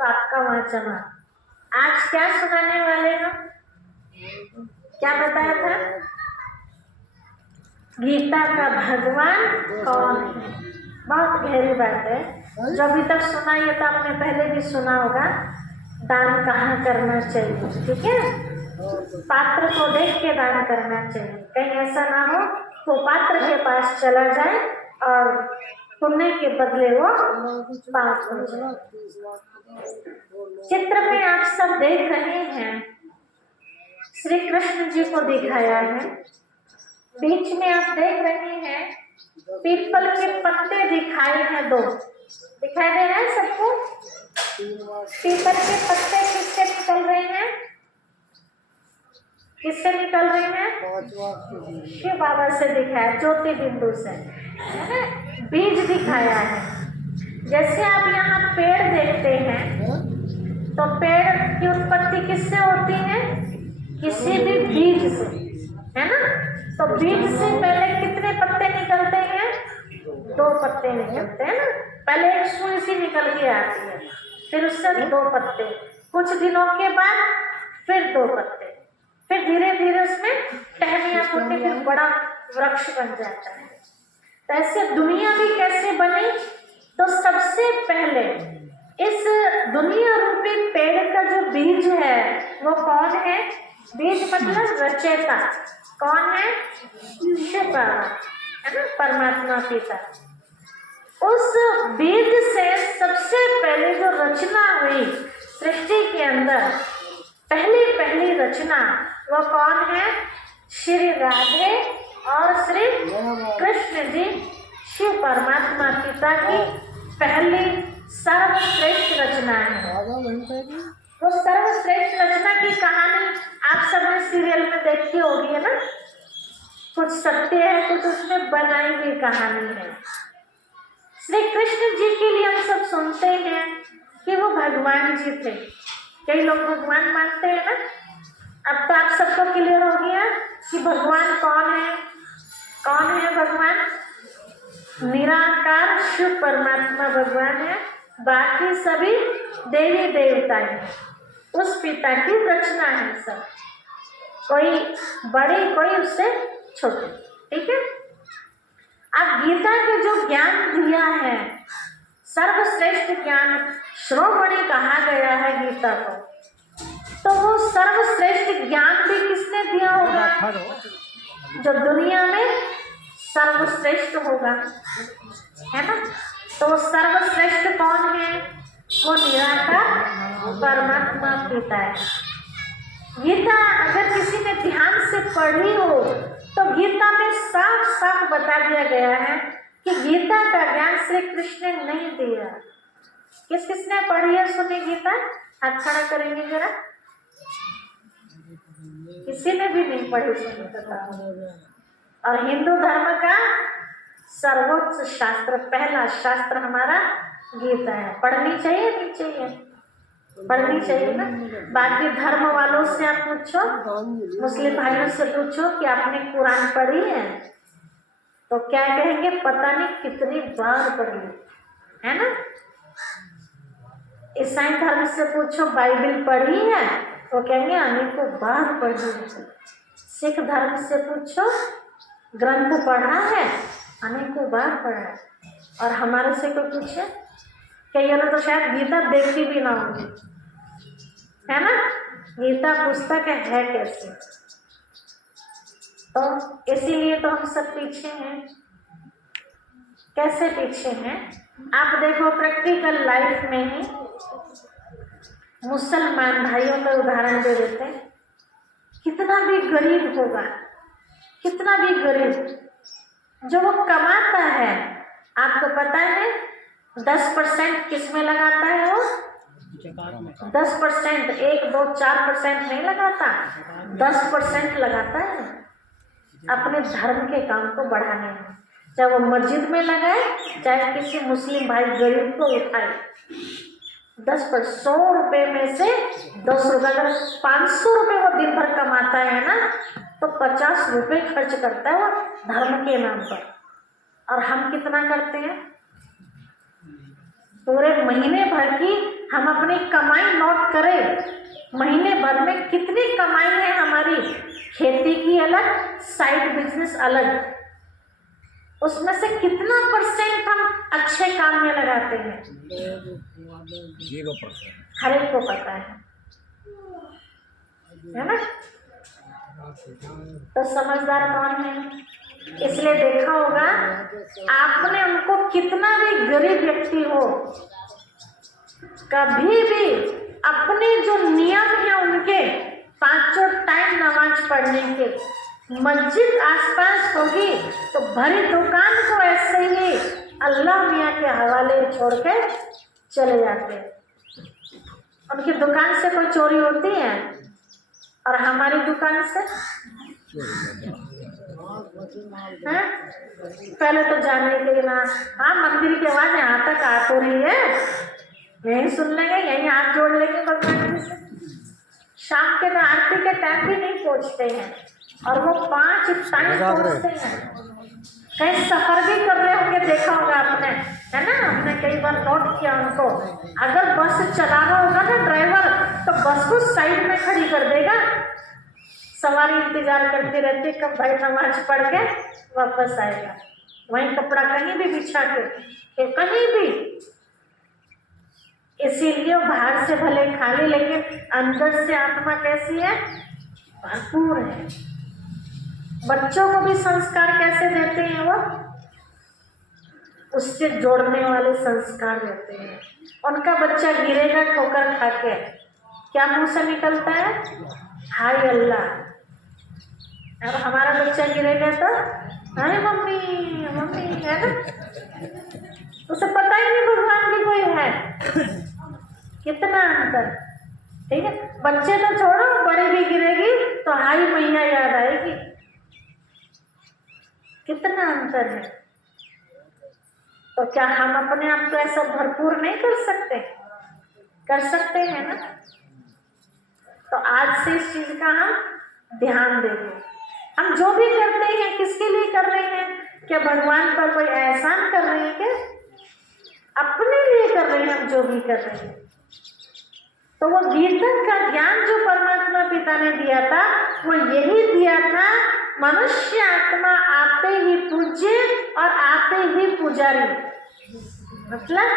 तो आपका वाचन। आज क्या सुनाने वाले हैं? क्या बताया था? गीता का भगवान कौन है? बहुत गहरी बात है। जो अभी तक सुना ये तो आपने पहले भी सुना होगा। दान कहाँ करना चाहिए, ठीक है? पात्र को देख के दान करना चाहिए, कहीं ऐसा ना हो वो पात्र के पास चला जाए और पुण्य के बदले वो पाप हो जाए। चित्र में आप सब देख रहे हैं, श्री कृष्ण जी को दिखाया है। बीच में आप देख रहे हैं पीपल के पत्ते दिखाए हैं, 2 दिखाई दे रहे हैं सबको। पीपल के पत्ते किससे निकल रहे हैं? किससे निकल रहे हैं? शिव बाबा से दिखाया, ज्योति बिंदु से, है ना? बीज दिखाया है। जैसे आप यहाँ पेड़ देखते हैं तो पेड़ की उत्पत्ति किससे होती है? किसी भी बीज से, है ना? तो बीज से पहले कितने पत्ते निकलते हैं? 2 पत्ते निकलते हैं ना। पहले एक सुई सी निकल के आती है, फिर उससे 2 पत्ते, कुछ दिनों के बाद फिर 2 पत्ते, फिर धीरे धीरे उसमें टहनियां फूटती, फिर बड़ा वृक्ष बन जाता है। तो ऐसे दुनिया भी कैसे बनी? तो सबसे पहले इस दुनिया रूपी पेड़ का जो बीज है वो कौन है? बीज मतलब रचयिता कौन है? शिव बाबा, है ना? परमात्मा पिता। उस बीज से सबसे पहले जो रचना हुई सृष्टि के अंदर, पहली रचना वो कौन है? श्री राधे और श्री कृष्ण जी, शिव परमात्मा पिता की पहली सर्वश्रेष्ठ रचना है। वो सर्वश्रेष्ठ रचना की कहानी आप सबने सीरियल में देखी होगी, है ना? कुछ सत्य है, कुछ उसमें बनाई हुई कहानी है। श्री कृष्ण जी के लिए हम सब सुनते हैं कि वो भगवान जी थे। कई लोग भगवान मानते हैं ना। अब तो आप सबको क्लियर हो गया कि भगवान कौन है। कौन है भगवान? निराकार शिव परमात्मा भगवान है, बाकी सभी देवी देवता है। उस पिता की रचना है सब, कोई बड़ी कोई उससे छोटी, ठीक है? अब गीता के जो ज्ञान दिया है, सर्वश्रेष्ठ ज्ञान श्रोमणि कहा गया है गीता को, तो वो सर्वश्रेष्ठ ज्ञान भी किसने दिया होगा? जो दुनिया में सर्वश्रेष्ठ होगा, है ना? तो सर्वश्रेष्ठ कौन है? वो निराकार परमात्मा पिता है। गीता अगर किसी ने ध्यान से पढ़ी हो तो गीता में साफ साफ बता दिया गया है कि गीता का ज्ञान श्री कृष्ण ने नहीं दिया। किसने पढ़ी है? सुनी गीता, हाथ खड़ा करेंगे जरा। किसी ने भी नहीं पढ़ी सुनी गीता। और हिंदू धर्म का सर्वोच्च शास्त्र, पहला शास्त्र हमारा गीता है। पढ़नी चाहिए नहीं चाहिए? पढ़नी चाहिए ना। बाकी धर्म वालों से आप पूछो, मुस्लिम भाइयों से पूछो कि आपने कुरान पढ़ी है, तो क्या कहेंगे? पता नहीं कितनी बार पढ़ी, है ना? ईसाई धर्म से पूछो बाइबल पढ़ी है, तो कहेंगे अनेकों बार पढ़ी है। सिख धर्म से पूछो ग्रंथ पढ़ा है, अनेकों बार पढ़ा है। और हमारे से कोई पूछे, कई लोग तो शायद गीता देखी भी ना होगी, है ना? गीता पुस्तक है कैसे? तो इसीलिए तो हम सब पीछे हैं। कैसे पीछे हैं? आप देखो प्रैक्टिकल लाइफ में ही मुसलमान भाइयों का उदाहरण दे देते हैं। कितना भी गरीब होगा, कितना भी गरीब, जो वो कमाता है, आपको पता है 10% किस में लगाता है? वो 10%, 1, 2, 4% नहीं लगाता, 10% लगाता है अपने धर्म के काम को बढ़ाने में। चाहे वो मस्जिद में लगाए, चाहे किसी मुस्लिम भाई गरीब को उठाए। 10%, 100 रुपये में से 10 रुपये, अगर 500 रुपये वो दिन भर कमाता है ना, तो 50 रुपये खर्च करता है वो धर्म के नाम पर। और हम कितना करते हैं? पूरे महीने भर की हम अपनी कमाई नोट करें, महीने भर में कितनी कमाई है हमारी, खेती की अलग, साइड बिजनेस अलग, उसमें से कितना % हम अच्छे काम में लगाते हैं? 0%। हर एक को पता है ना? तो समझदार कौन है? इसलिए देखा होगा आपने, उनको कितना भी गरीब व्यक्ति हो, कभी भी अपने जो नियम है उनके 5 टाइम नमाज पढ़ने के, मस्जिद आसपास होगी तो भरी दुकान को ऐसे ही अल्लाह मियाँ के हवाले छोड़ के चले जाते हैं। उनकी दुकान से कोई चोरी होती है और हमारी दुकान से है? पहले तो जाने के ना, हाँ मंदिर की आवाज यहाँ तक आ तो रही है, यही सुन लेंगे, यही हाथ जोड़ लेंगे भगवान जी से। शाम के आरती के टाइम भी नहीं पहुँचते हैं और वो 5 टाइम पहुँचते हैं। कहीं सफर भी कर रहे होंगे, देखा होगा आपने, है ना? हमने कई बार नोट किया उनको, अगर बस चला रहा होगा ना ड्राइवर, तो बस को साइड में खड़ी कर देगा, सवारी इंतजार करती रहती है कब भाई नमाज पढ़ के वापस आएगा। वहीं कपड़ा कहीं भी बिछा के कहीं भी, इसीलिए बाहर से भले खाली लेकिन अंदर से आत्मा कैसी है? भरपूर है। बच्चों को भी संस्कार कैसे देते हैं? वो उससे जोड़ने वाले संस्कार देते हैं। उनका बच्चा गिरेगा ठोकर खा के, क्या मुंह से निकलता है? हाय अल्लाह। और हमारा बच्चा गिरेगा तो हाय मम्मी मम्मी, है ना? उसे पता ही नहीं भगवान की कोई है। कितना अंतर, ठीक है? बच्चे तो छोड़ो, बड़ी भी गिरेगी तो हाय मैया याद आएगी। कितना अंतर है। तो क्या हम अपने आप को ऐसा भरपूर नहीं कर सकते? कर सकते हैं ना? तो आज से इस चीज का हम ध्यान देंगे। हम जो भी करते हैं किसके लिए कर रहे हैं? क्या भगवान पर कोई एहसान कर रहे हैं? क्या अपने लिए कर रहे हैं? हम जो भी कर रहे हैं, तो वो गीता का ज्ञान जो परमात्मा पिता ने दिया था, वो यही दिया था, मनुष्य आत्मा आपे ही पूज्य और आपे ही पुजारी। मतलब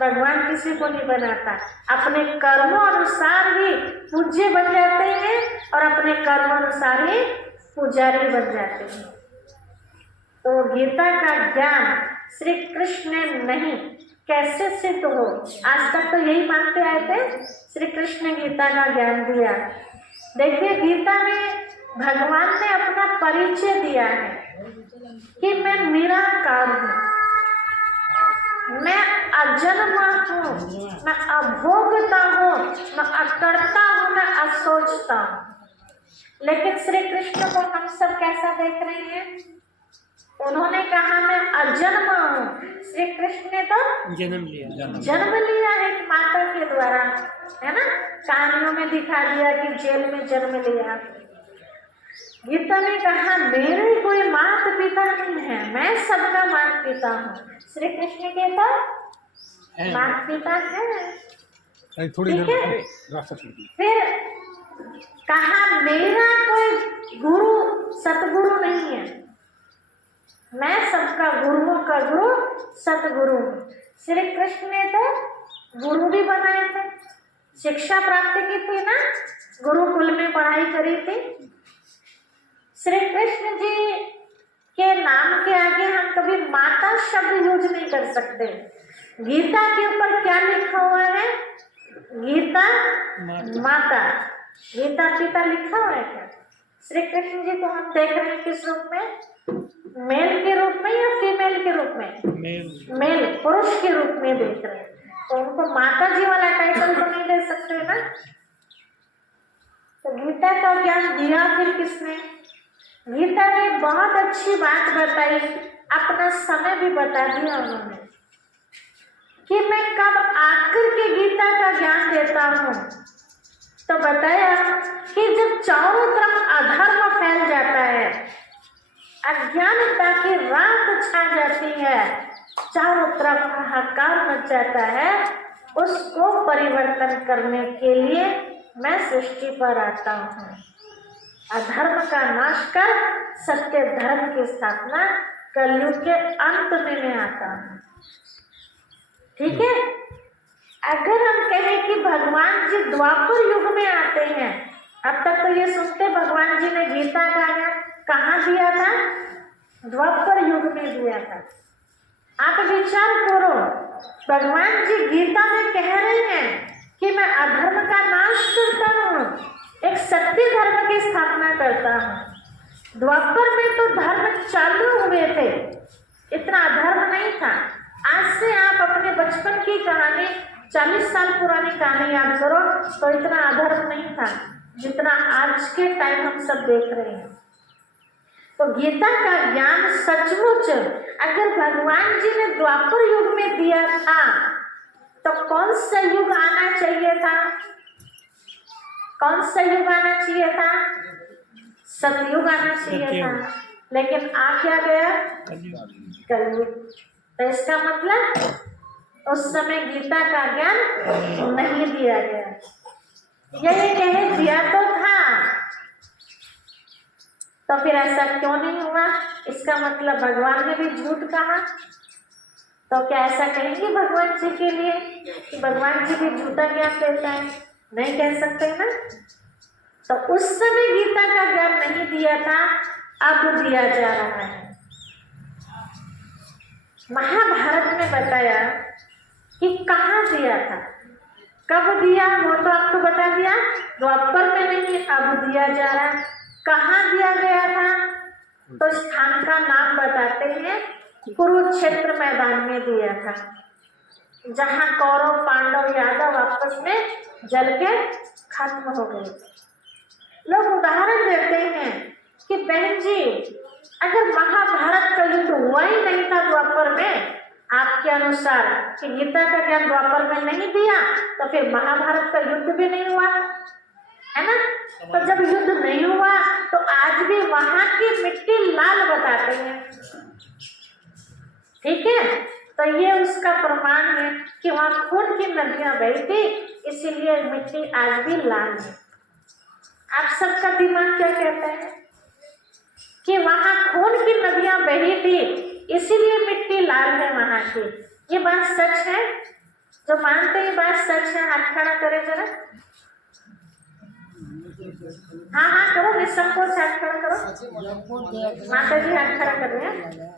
भगवान किसी को नहीं बनाता, अपने कर्मों अनुसार ही पूज्य बन जाते हैं और अपने कर्म अनुसार ही पुजारी बन जाते हैं। तो गीता का ज्ञान श्री कृष्ण ने नहीं, कैसे सिद्ध हो? आज तक तो यही मानते आए थे श्री कृष्ण ने गीता का ज्ञान दिया। देखिए गीता में भगवान ने अपना परिचय दिया है कि मैं निराकार हूँ, मैं अजन्मा हूँ, मैं अभोगता हूँ, मैं अकर्ता हूँ, मैं असोचता हूँ। लेकिन श्री कृष्ण को हम सब कैसा देख रहे हैं? उन्होंने कहा मैं अजन्मा हूँ, श्री कृष्ण ने तो जन्म लिया है माता के द्वारा, है ना? कहानियों में दिखा दिया कि जेल में जन्म लिया। गीता ने कहा मेरे कोई माता पिता नहीं है, मैं सबका माता पिता हूँ। श्री कृष्ण के तो माता पिता है, ठीक है? फिर कहा मेरा कोई गुरु सतगुरु नहीं है, मैं सबका गुरुओं का गुरु सतगुरु हूँ। श्री कृष्ण ने तो गुरु भी बनाए थे, शिक्षा प्राप्त की थी ना, गुरुकुल में पढ़ाई करी थी। श्री कृष्ण जी के नाम के आगे हम कभी माता शब्द यूज नहीं कर सकते। गीता के ऊपर क्या लिखा हुआ है? गीता माता, गीता पिता लिखा हुआ है क्या? श्री कृष्ण जी को हम देख रहे हैं किस रूप में? मेल के रूप में या फीमेल के रूप में? मेल, पुरुष के रूप में देख रहे हैं। तो उनको माता जी वाला टाइटल तो नहीं दे सकते ना। तो गीता का ज्ञान दिया फिर किसने? गीता ने बहुत अच्छी बात बताई, अपना समय भी बता दिया उन्होंने कि मैं कब आकर के गीता का ज्ञान देता हूँ। तो बताया कि जब चारों तरफ अधर्म फैल जाता है, अज्ञानता की रात छा जाती है, चारों तरफ हाहाकार मच जाता है, उसको परिवर्तन करने के लिए मैं सृष्टि पर आता हूँ। अधर्म का नाश कर सत्य धर्म की स्थापना कलयुग के अंत में मैं आता हूँ। ठीक है। अगर हम कहें कि भगवान जी द्वापर युग में आते हैं, अब तक तो ये सुनते भगवान जी ने गीता का ज्ञान कहाँ दिया था? द्वापर युग में दिया था। आप विचार करो, भगवान जी गीता में कह रहे हैं कि मैं अधर्म का नाश करता हूँ, एक सत्य धर्म की स्थापना करता हूँ। द्वापर में तो धर्म चालू हुए थे, इतना अधर्म नहीं था। आज से आप अपने बचपन की कहानी 40 साल पुरानी कहानी याद करो तो इतना अधर्म नहीं था जितना आज के टाइम हम सब देख रहे हैं। तो गीता का ज्ञान सचमुच अगर भगवान जी ने द्वापर युग में दिया था तो कौन सा युग आना चाहिए था? कौन सा युग आना चाहिए था? सतयुग आना चाहिए था। लेकिन आ क्या गया? कलयुग। तो इसका मतलब उस समय गीता का ज्ञान नहीं दिया गया। यही कहे दिया तो था, तो फिर ऐसा क्यों नहीं हुआ? इसका मतलब भगवान ने भी झूठ कहा। तो क्या ऐसा कहेंगे भगवान जी के लिए कि भगवान जी भी झूठा ज्ञान देता है? नहीं कह सकते ना। तो उस समय गीता का ज्ञान नहीं दिया था, अब दिया जा रहा है। महाभारत में बताया कि कहाँ दिया था, कब दिया, वो तो आपको बता दिया। द्वापर में नहीं, अब दिया जा रहा है। कहाँ दिया गया था? तो स्थान का नाम बताते हैं, कुरुक्षेत्र मैदान में दिया था, जहाँ कौरव पांडव यादव आपस में जल के खत्म हो गए। लोग उदाहरण देते हैं कि बहन जी अगर महाभारत का युद्ध हुआ ही नहीं था द्वापर में, आपके अनुसार कि गीता का ज्ञान द्वापर में नहीं दिया, तो फिर महाभारत का युद्ध भी नहीं हुआ, है ना। तो जब युद्ध नहीं हुआ तो आज भी वहां की मिट्टी लाल बताते हैं। ठीक है। तो ये उसका प्रमाण है कि वहां खून की नदियां बही थी, इसीलिए मिट्टी आज भी लाल है। आप सबका दिमाग क्या कहता है कि वहां खून की नदियां बही थी इसीलिए मिट्टी लाल है वहां की? ये बात सच है? जो मानते हैं बात सच है हाथ खड़ा करे जरा। हाँ हाँ करो, निसंकोच हाथ खड़ा करो। माता जी हाथ खड़ा कर रहे हैं।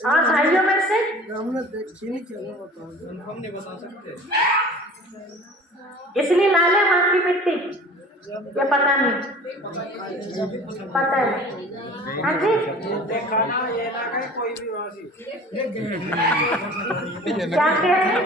और भाइयों में से हम नहीं बता सकते, इसलिए लाल है वहां की मिट्टी, या पता नहीं? पता है। हाँ जी। देखा ना ये ना कहीं कोई भी वासी क्या कह रहे हैं?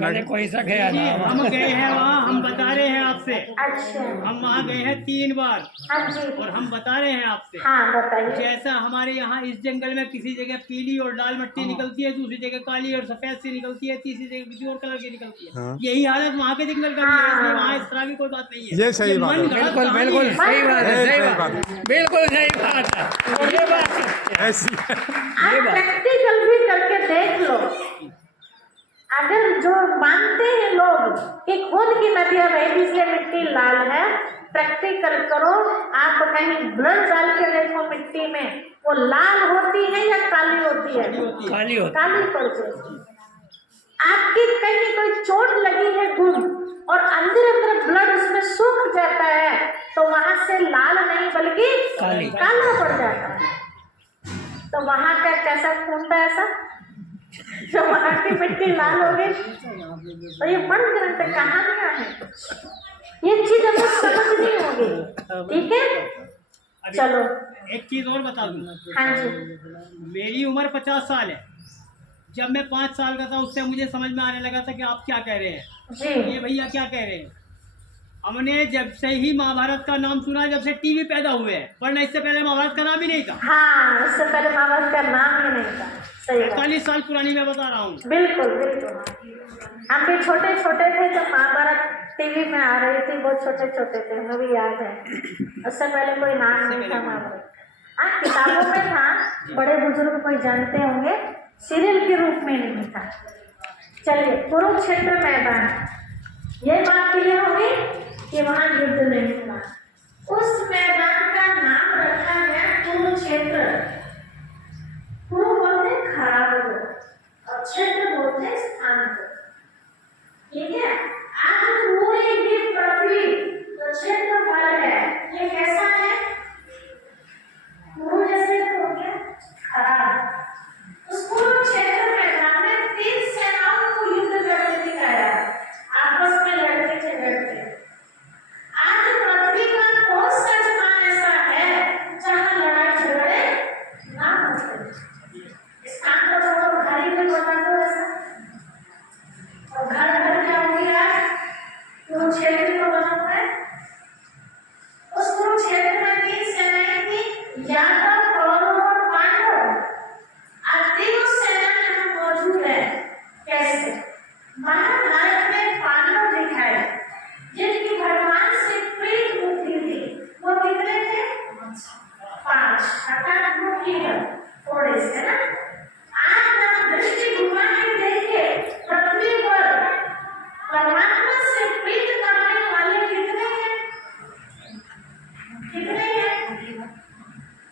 मैंने कोई सा गया ना, हम गए हैं वहाँ, हम बता रहे हैं आपसे। अच्छा। हम वहाँ गए हैं 3 बार। हाँ जी। और हम बता रहे हैं आपसे। हाँ बताइए। जैसा हमारे यहाँ इस जंगल में किसी जगह पीली और लाल मिट्टी निकलती है, दूसरी जगह काली और सफेद सी निकलती है, तीसरी जगह किसी और कलर की निकलती है। हाँ। यही हालत वहाँ के जंगल का भी है, इसलिए वहाँ इस तरह की कोई बात नहीं है। ये सही बात है। बिल्कुल बिल्कुल सही बात है, सही बात है, बिल्कुल सही बात है। ये बात ऐसी आप प्रैक्टिकल भी करके देख लो। अगर जो मानते हैं लोग कि खून की नदियां बहती इसलिए मिट्टी लाल है, प्रैक्टिकल करो। आप कहीं ब्लड डाल के देखो मिट्टी में, वो लाल होती है या काली होती है? काली होती है। काली पड़ जाएगी। आपकी कहीं कोई चोट लगी है गुम और अंदर अंदर ब्लड उसमें सूख जाता है, तो वहां से लाल नहीं बल्कि काला पड़ जाता है। तो वहां का कैसा खून था ऐसा जो वहां की मिट्टी लाल हो गई? तो ये मन ग्रंथ कहानियां हैं, ये चीज हमें समझनी होगी। ठीक है। चलो एक चीज और बता दूं। हाँ जी। मेरी उम्र 50 साल है। जब मैं 5 साल का था उससे मुझे समझ में आने लगा था कि आप क्या कह रहे हैं, जी ये भैया क्या कह रहे हैं। हमने जब से ही महाभारत का नाम सुना, जब से टीवी पैदा हुए हैं, वरना इससे पहले महाभारत का नाम ही नहीं था। हाँ, इससे पहले महाभारत का नाम ही नहीं था। सही बात। 45 साल पुरानी मैं बता रहा हूँ। बिल्कुल बिल्कुल। हम भी छोटे छोटे थे जब महाभारत टीवी में आ रही थी, बहुत छोटे छोटे थे, हमें भी याद है। उससे पहले कोई नाम नहीं था महाभारत। हाँ, किताबों में था, बड़े बुजुर्ग कोई जानते होंगे, सीरियल के रूप में नहीं था। चलिए, कुरुक्षेत्र मैदान, ये बात क्लियर होगी कि वहां युद्ध नहीं हुआ। उस मैदान का नाम रखा गया कुरुक्षेत्र। कुरु बोलते खराब को और क्षेत्र बोलते स्थान को। ठीक है, आज पूरी भी पृथ्वी तो क्षेत्रफल है, ये कैसा है? कुरु जैसे हो गया खराब। उस कुरुक्षेत्र मैदान में 3 सेनाओं को युद्ध करते दिखाया, आपस में लड़ते झगड़ते। आज पृथ्वी का कौन सा स्थान ऐसा है जहां लड़ाई झगड़े ना होते? स्थान को तो घर ही में बता दो ऐसा, और घर घर क्या हो गया? कुरुक्षेत्र को बना है। उस कुरुक्षेत्र में 3 सेनाएं थी, यादव, कौरव और पांडव। आज तीनों सेना यहाँ मौजूद है। कैसे? महाभारत में पांडव दिखाए, जिनकी भगवान से प्रीत बुद्धि थी, वो कितने थे? 5, अर्थात मुख्य थोड़े से ना। आज आप दृष्टि घुमा के देखिए, पृथ्वी पर परमात्मा से प्रीत करने वाले कितने हैं? कितने हैं?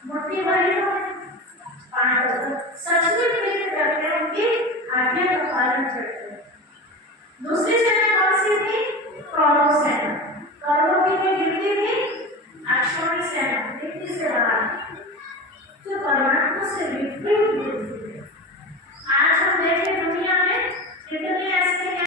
मुट्ठी भर ही होंगे। पांडव सच में प्रीत करते हैं, उनकी आज्ञा का पालन करते हैं। दूसरी सेना कौन सी थी? कौरव सेना। कौरवों की गिनती थी 800 सेना, गिनती से बाहर, जो परमात्मा से विपरीत